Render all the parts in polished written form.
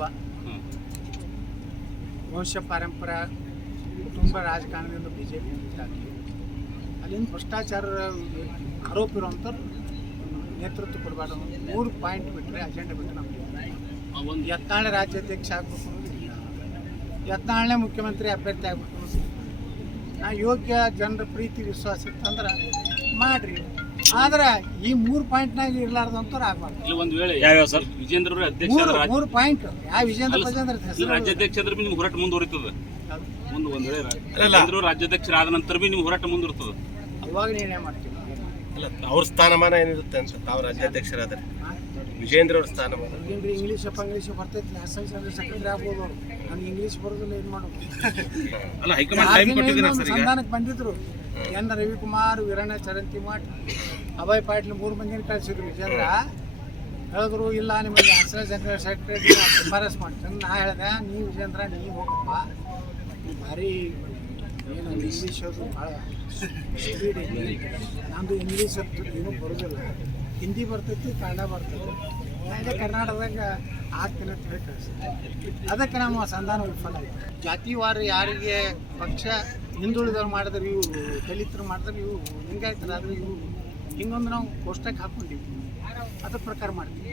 ಹಿಂದುತ್ವ, ವಂಶ ಪಾರಂಪರ ಕುಟುಂಬ ರಾಜಕಾರಣದಿಂದ BJP ಬಿಟ್ಟಾಕಿ ಅಲ್ಲಿಂದ ಭ್ರಷ್ಟಾಚಾರ ಆರೋಪ ಇರುವಂಥವ್ರು ನೇತೃತ್ವ ಕೊಡಬಾರ್ದು. 3 ಪಾಯಿಂಟ್ ಬಿಟ್ಟರೆ ಅಜೆಂಡಾ ಬಿಟ್ಟು ನಮಗೆ ಯತ್ನಾಳೆ ರಾಜ್ಯಾಧ್ಯಕ್ಷ ಆಗಬೇಕು ಅನ್ನೋದಿಲ್ಲ, ಯತ್ನಾಳನೇ ಮುಖ್ಯಮಂತ್ರಿ ಅಭ್ಯರ್ಥಿ ಆಗಬೇಕು ಅನ್ನೋದಿಲ್ಲ. ನಾ ಯೋಗ್ಯ ಜನರ ಪ್ರೀತಿ ವಿಶ್ವಾಸ ಇತ್ತಂದ್ರೆ ಮಾಡ್ರಿ, ಆದ್ರೆ ಈ 3 ಪಾಯಿಂಟ್ನಾಗ ಇರ್ಲಾರ್ದಂತವ್ರು ಆಗ್ಬಾರ್ದು. ಒಂದು ವೇಳೆ ಯಾವ್ಯಾವ ಸರ್ ವಿಜೇಂದ್ರ ಅಧ್ಯಕ್ಷ 3 ಪಾಯಿಂಟ್ ಯಾವ ವಿಜೇಂದ್ರ ರಾಜ್ಯಾಧ್ಯಕ್ಷ ಅಂದ್ರೆ ನಿಮ್ಗೆ ಹೋರಾಟ ಮುಂದುವರಿತದೆ. ಒಂದು ವೇಳೆ ರಾಜ್ಯಾಧ್ಯಕ್ಷರಾದ ನಂತರ ನಿಮ್ಗೆ ಹೋರಾಟ ಮುಂದುವರಿತದೆ. ಅವಾಗ ನಿರ್ಣಯ ಮಾಡ್ತೀವಿ. ಅಲ್ಲ, ಅವ್ರ ಸ್ಥಾನಮಾನ ಏನಿರುತ್ತೆ ಅಂತ ತಾವು ರಾಜ್ಯಾಧ್ಯಕ್ಷರಾದರೆ ವಿಜೇಂದ್ರ ಅವ್ರ ಸ್ಥಾನಮಾನ ಇಂಗ್ಲೀಷ್ ಬರ್ತೈತಿ, ಅಸೆಂಬ್ಲಿ ಸೆಕ್ರೆಟರಿ ಆಗ್ಬೋದು. ಅವ್ರು ನನಗೆ ಇಂಗ್ಲೀಷ್ ಬರೋದಿಲ್ಲ, ಏನು ಮಾಡೋದು? ಸಂಧಾನಕ್ಕೆ ಬಂದಿದ್ರು ಎನ್ ರವಿಕುಮಾರ್, ವೀರಣ್ಣ ಚರಂತಿಮಠ್, ಅಭಯ್ ಪಾಟೀಲ್ 3 ಮಂದಿನ ಕಳಿಸಿದ್ರು. ವಿಜೇಂದ್ರ ಹೇಳಿದ್ರು ಇಲ್ಲ ನಿಮಗೆ ಅಸೆಂಬ್ಲಿ ಸೆಕ್ರೆಟರಿ ಶಿಫಾರಸ್ ಮಾಡ್ತೀನಿ. ನಾ ಹೇಳಿದೆ ನೀವು ವಿಜೇಂದ್ರ ನೀವು ಹೋಗಪ್ಪ, ಭಾರಿ ಏನು ಇಂಗ್ಲೀಷ್ ಅದು ಭಾಳ ಸ್ಪೀಡ್ ಐತಿ, ನಮ್ಮದು ಇಂಗ್ಲೀಷ್ ಏನೂ ಬರೋದಿಲ್ಲ, ಹಿಂದಿ ಬರ್ತೈತಿ, ಕನ್ನಡ ಬರ್ತೈತಿ, ಹಾಗೆ ಕರ್ನಾಟಕದಾಗ ಆಗ್ತೀನಿ ಅಂತ ಹೇಳಿ ಕಳಿಸ್ತೀವಿ. ಅದಕ್ಕೆ ನಮ್ಮ ಸಂಧಾನ ವಿಫಲ ಆಯಿತು. ಜಾತಿವಾರ ಯಾರಿಗೆ ಪಕ್ಷ ಹಿಂದುಳಿದವ್ರು ಮಾಡಿದ್ರೆ ಇವು, ದಲಿತರು ಮಾಡಿದ್ರೆ ಇವು, ಲಿಂಗಾಯತರಾದ್ರೆ ಇವು, ಹಿಂಗೊಂದು ನಾವು ಕೋಷ್ಟಕ್ಕೆ ಹಾಕ್ಕೊಂಡಿವಿ. ಅದ್ರ ಪ್ರಕಾರ ಮಾಡ್ತೀವಿ.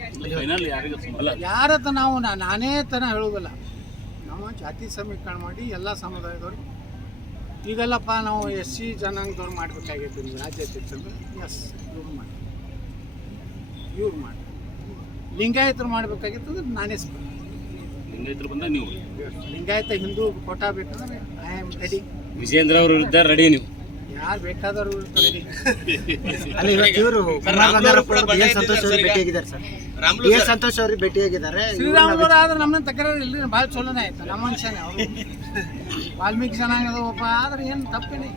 ಯಾರತ್ತ ನಾವು ನಾನೇ ತನ ಹೇಳೋದಿಲ್ಲ, ನಾವು ಜಾತಿ ಸಮೀಕರಣ ಮಾಡಿ ಎಲ್ಲ ಸಮುದಾಯದವ್ರಿಗೆ ಈಗೆಲ್ಲಪ್ಪ ನಾವು SC ಜನಾಂಗದವ್ರು ಮಾಡಬೇಕಾಗಿತ್ತು ನೀವು ರಾಜ್ಯಾಧ್ಯಕ್ಷರು. ಎಸ್, ಇವ್ರು ಮಾಡಿ ಲಿಂಗಾಯತರು ಮಾಡಬೇಕಾಗಿತ್ತು ಅಂದ್ರೆ ನಾನೇ ಲಿಂಗಾಯತರು ಬಂದಾಗ ನೀವು ಲಿಂಗಾಯತ ಹಿಂದೂ ಕೋಟಾ ಬೇಕಂದ್ರೆ ಐ ಆಮ್ ರೆಡಿ. ವಿಜೇಂದ್ರ ಅವರು ವಿರುದ್ಧ ರೆಡಿ ನೀವು ಯಾರು ಬೇಕಾದವರು ರೆಡಿ. ಅಲ್ಲಿ ಇವತ್ತು ಇವರು ಸಂತೋಷ್ ಅವ್ರಿಗೆ ಭೇಟಿಯಾಗಿದ್ದಾರೆ ಸರ್. ಸಂತೋಷ್ ಅವ್ರಿಗೆ ಭೇಟಿಯಾಗಿದ್ದಾರೆ. ಶ್ರೀರಾಮುಲು ಆದ್ರೆ ನಮ್ಮನ್ನ ತಕರಾರು ಇಲ್ಲಿ ಭಾಳ ಚಲೋನೇ ಆಯ್ತು. ನಮ್ಮ ಮನುಷ್ಯನೇ ಅವರು ವಾಲ್ಮೀಕಿ ಜನಾಂಗದ ಒಬ್ಬ ಆದ್ರೆ ಏನು ತಪ್ಪೇನೆ.